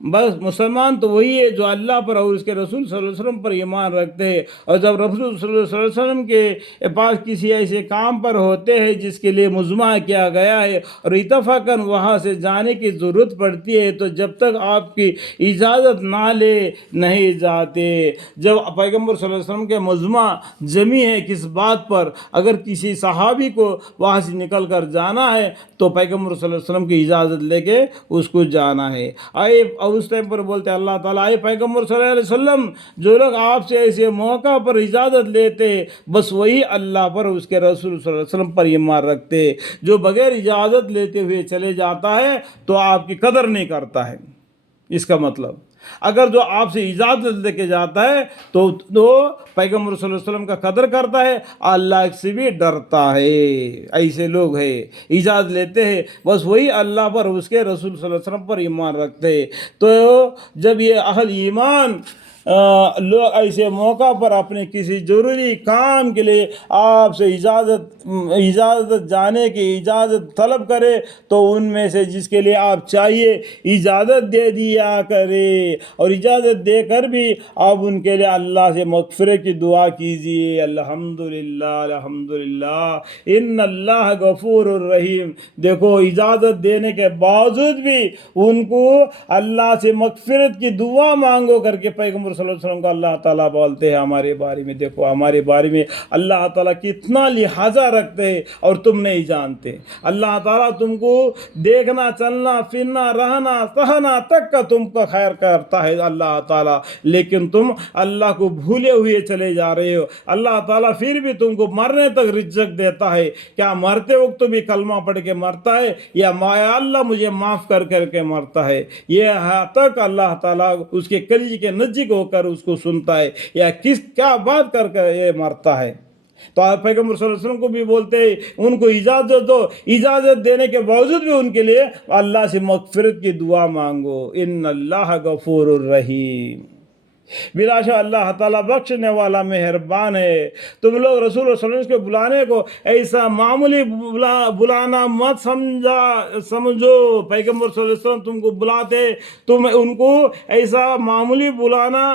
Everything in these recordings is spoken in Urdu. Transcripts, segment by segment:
بس مسلمان تو وہی ہے جو اللہ پر اور اس کے رسول صلی اللہ علیہ وسلم پر ایمان رکھتے ہیں، اور جب رسول صلی اللہ علیہ وسلم کے پاس کسی ایسے کام پر ہوتے ہیں جس کے لیے مجمع کیا گیا ہے اور اتفاقاً وہاں سے جانے کی ضرورت پڑتی ہے، تو جب تک آپ کی اجازت نہ لے نہیں جاتے۔ جب پیغمبر صلی اللہ علیہ وسلم کے مجمع جمی ہے کس بات پر، اگر کسی صحابی کو وہاں سے نکل کر جانا ہے تو پیغمبر صلی اللہ علیہ وسلم کی اجازت لے کے اس کو جانا ہے۔ آئے اور اس ٹائم پر بولتے اللہ تعالیٰ، آئے پیغمبر صلی اللہ علیہ وسلم، جو لوگ آپ سے ایسے موقع پر اجازت لیتے بس وہی اللہ پر اس کے رسول صلی اللہ علیہ وسلم پر ایمان رکھتے۔ جو بغیر اجازت لیتے ہوئے چلے جاتا ہے تو آپ کی قدر نہیں کرتا ہے۔ اس کا مطلب اگر جو آپ سے اجازت لے کے جاتا ہے تو پیغمبر صلی اللہ علیہ وسلم کا قدر کرتا ہے، اللہ سے بھی ڈرتا ہے۔ ایسے لوگ ہیں اجازت لیتے ہیں بس وہی اللہ پر اس کے رسول صلی اللہ علیہ وسلم پر ایمان رکھتے ہیں۔ تو جب یہ اہل ایمان لوگ ایسے موقع پر اپنے کسی ضروری کام کے لیے آپ سے اجازت جانے کی اجازت طلب کرے تو ان میں سے جس کے لیے آپ چاہیے اجازت دے دیا کرے، اور اجازت دے کر بھی آپ ان کے لیے اللہ سے مغفرت کی دعا کیجیے۔ الحمدللہ الحمدللہ ان اللہ غفور الرحیم۔ دیکھو اجازت دینے کے باوجود بھی ان کو اللہ سے مغفرت کی دعا مانگو کر کے پیغمبر صلی اللہ علیہ وسلم کو اللہ تعالیٰ بولتے ہیں ہمارے بارے میں۔ دیکھو ہمارے بارے میں اللہ تعالیٰ کتنا لحاظہ رکھتے ہیں اور تم نہیں جانتے۔ اللہ تعالیٰ تم کو دیکھنا، چلنا، پھرنا، رہنا، سہنا تک کا تم کا خیر کرتا ہے اللہ تعالیٰ، لیکن تم اللہ کو بھولے ہوئے چلے جا رہے ہو۔ اللہ تعالیٰ پھر بھی تم کو مرنے تک رزق دیتا ہے۔ کیا مرتے وقت بھی کلمہ پڑھ کے مرتا ہے یا مایا اللہ مجھے معاف کر کے مرتا ہے؟ یہ تک اللہ تعالیٰ اس کے کلیجے کے نزدیک ہو کر اس کو سنتا ہے یا کیا بات کر کے یہ مرتا ہے؟ تو آپ پیغمبر صلی اللہ علیہ وسلم کو بھی بولتے ہیں ان کو اجازت دو، اجازت دینے کے باوجود بھی ان کے لیے اللہ سے مغفرت کی دعا مانگو۔ ان اللہ غفور الرحیم۔ بلا شک اللہ تعالیٰ بخشنے والا مہربان ہے۔ تم لوگ رسول اللہ صلی اللہ علیہ وسلم کے بلانے کو ایسا معمولی بلانا مت سمجھو۔ پیغمبر صلی اللہ علیہ وسلم تم کو بلاتے، تم ان کو ایسا معمولی بلانا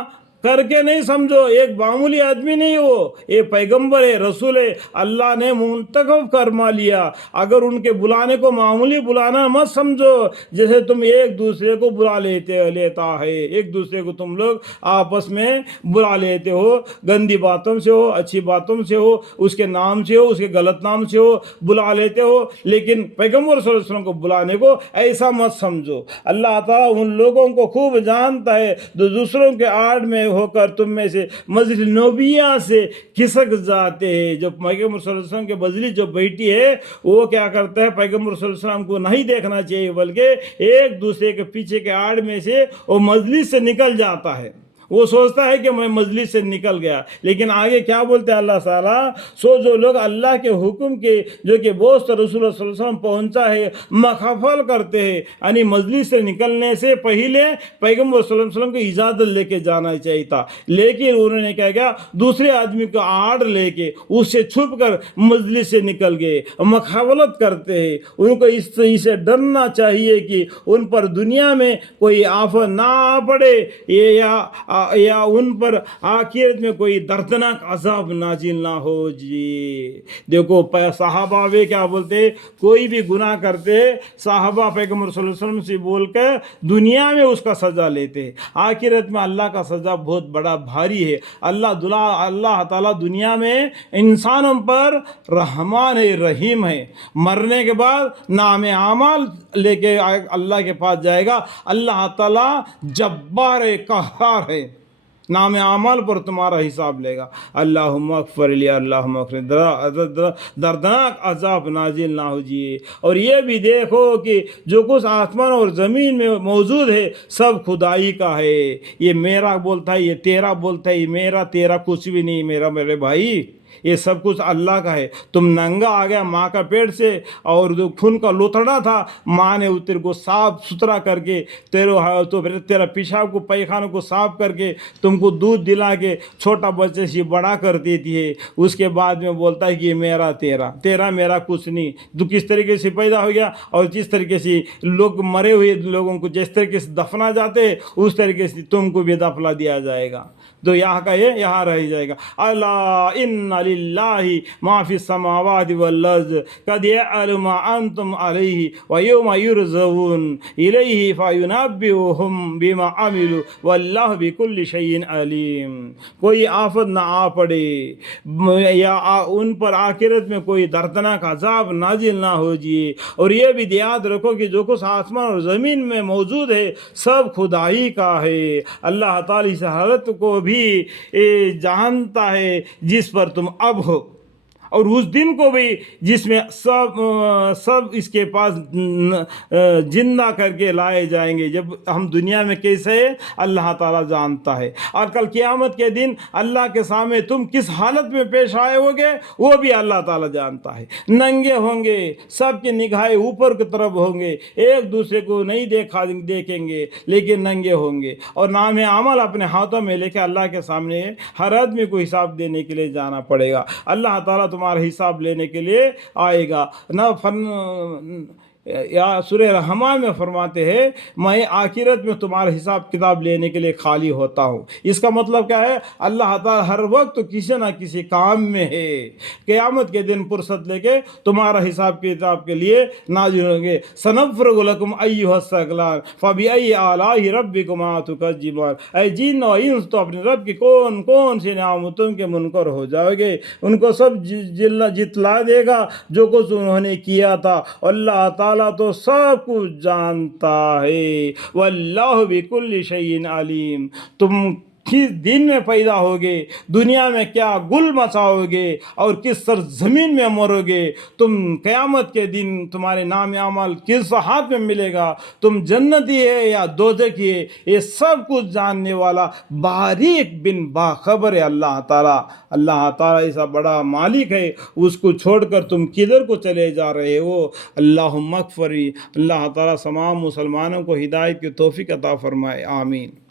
کر کے نہیں سمجھو۔ ایک معمولی آدمی نہیں ہو، یہ پیغمبر ہے، رسول ہے، اللہ نے منتخب فرما لیا۔ اگر ان کے بلانے کو معمولی بلانا مت سمجھو، جیسے تم ایک دوسرے کو بلا لیتا ہے، ایک دوسرے کو تم لوگ آپس میں بلا لیتے ہو، گندی باتوں سے ہو، اچھی باتوں سے ہو، اس کے نام سے ہو، اس کے غلط نام سے ہو، بلا لیتے ہو، لیکن پیغمبر صلی اللہ علیہ وسلم کو بلانے کو ایسا مت سمجھو۔ اللہ تعالیٰ ان لوگوں کو خوب جانتا ہے جو دوسروں کے آڑ میں ہو کر تم میں سے مجلس نبیہ سے کھسک جاتے ہیں۔ جو پیغمبر صلی اللہ علیہ وسلم کے مجلس جو بیٹھی ہے وہ کیا کرتا ہے، پیغمبر صلی اللہ علیہ وسلم کو نہیں دیکھنا چاہیے بلکہ ایک دوسرے کے پیچھے کے آڑ میں سے وہ مجلس سے نکل جاتا ہے۔ وہ سوچتا ہے کہ میں مجلس سے نکل گیا، لیکن آگے کیا بولتے ہیں اللہ تعالیٰ، جو لوگ اللہ کے حکم کے جو کہ بوست رسول اللہ صلی اللہ علیہ وسلم پہنچا ہے مخفل کرتے ہیں، یعنی مجلس سے نکلنے سے پہلے پیغمبر صلی اللہ علیہ وسلم کی اجازت لے کے جانا چاہیے تھا، لیکن انہوں نے کیا کیا، دوسرے آدمی کو آڑ لے کے اس سے چھپ کر مجلس سے نکل گئے، مخاولت کرتے ہیں۔ ان کو اس چیز سے ڈرنا چاہیے کہ ان پر دنیا میں کوئی آفت نہ آ پڑے یا ان پر آخرت میں کوئی دردناک عذاب نازل نہ ہو جی۔ دیکھو صحابہ بھی کیا بولتے، کوئی بھی گناہ کرتے صحابہ پیغمبر صلی اللہ علیہ وسلم سے بول کر دنیا میں اس کا سزا لیتے، آخرت میں اللہ کا سزا بہت بڑا بھاری ہے۔ اللہ تعالیٰ دنیا میں انسانوں پر رحمان ہے، رحیم ہے۔ مرنے کے بعد نام اعمال لے کے اللہ کے پاس جائے گا۔ اللہ تعالیٰ جبار قہار ہے، نام اعمال پر تمہارا حساب لے گا۔ اللہم اغفر لی، اللہم اغفر، دردناک عذاب نازل نہ ہو جائے۔ اور یہ بھی دیکھو کہ جو کچھ آسمان اور زمین میں موجود ہے سب خدائی کا ہے۔ یہ میرا بولتا ہے، یہ تیرا بولتا ہے، یہ میرا تیرا کچھ بھی نہیں میرے بھائی۔ یہ سب کچھ اللہ کا ہے. تم ننگا آ گیا ماں کا پیٹ سے اور جو خون کا لوتھڑا تھا ماں نے تیرے کو صاف ستھرا کر کے تیرا پیشاب کو پیخانوں کو صاف کر کے تم کو دودھ دلا کے چھوٹا بچے سے بڑا کر دیتی ہے. اس کے بعد میں بولتا ہے کہ یہ میرا تیرا میرا کچھ نہیں. تو کس طریقے سے پیدا ہو گیا اور جس طریقے سے لوگ مرے ہوئے لوگوں کو جس طریقے سے دفنا جاتے اس طریقے سے تم کو بھی دفنا دیا جائے گا. تو یہاں کا یہ یہاں رہ جائے گا. الا ان للہ ما فی السماوات والارض قد یعلم ما انتم علیہ ویوم یرجعون الیہ فینبئہم بما عملوا واللہ بکل شیء علیم. کوئی آفت نہ آ پڑے یا ان پر آخرت میں کوئی دردناک عذاب نازل نہ ہو جائے. اور یہ بھی یاد رکھو کہ جو کچھ آسمان اور زمین میں موجود ہے سب خدا ہی کا ہے. اللہ تعالی اس حالت کو بھی جانتا ہے جس پر تم اب ہو اور اس دن کو بھی جس میں سب اس کے پاس زندہ کر کے لائے جائیں گے. جب ہم دنیا میں کیسے ہیں اللہ تعالیٰ جانتا ہے. اور کل قیامت کے دن اللہ کے سامنے تم کس حالت میں پیش آئے ہوگے وہ بھی اللہ تعالیٰ جانتا ہے. ننگے ہوں گے, سب کی نگاہیں اوپر کی طرف ہوں گے, ایک دوسرے کو نہیں دیکھیں گے لیکن ننگے ہوں گے اور نام عمل اپنے ہاتھوں میں لے کے اللہ کے سامنے ہر آدمی کو حساب دینے کے لیے جانا پڑے گا. اللہ تعالیٰ تمہارا حساب لینے کے لیے آئے گا. یا سورہ رحمان میں فرماتے ہیں میں آخرت میں تمہارا حساب کتاب لینے کے لیے خالی ہوتا ہوں. اس کا مطلب کیا ہے؟ اللہ تعالیٰ ہر وقت کسی نہ کسی کام میں ہے. قیامت کے دن فرصت لے کے تمہارا حساب کتاب کے لیے نازل ہوں گے. سنفرغ لکم ایھا الثقلان فبأی آلاء ربکما تکذبان. اے جن و انس تو اپنے رب کی کون کون سے نعمتوں کے منکر ہو جاؤ گے. ان کو سب جتلا دے گا جو کچھ انہوں نے کیا تھا. اللہ تعالیٰ تو سب کچھ جانتا ہے. واللہ بکل شیء علیم. تم کس دن میں پیدا ہوگے, دنیا میں کیا گل مچاؤ گے اور کس سرزمین میں مرو گے, تم قیامت کے دن تمہارے نام عمل کس ہاتھ میں ملے گا, تم جنتی ہے یا دوزخی ہے, یہ سب کچھ جاننے والا باریک بن باخبر ہے اللہ تعالیٰ. اللہ تعالیٰ ایسا بڑا مالک ہے, اس کو چھوڑ کر تم کدھر کو چلے جا رہے ہو. اللہم اغفر. اللہ تعالیٰ تمام مسلمانوں کو ہدایت کی توفیق عطا فرمائے. آمین.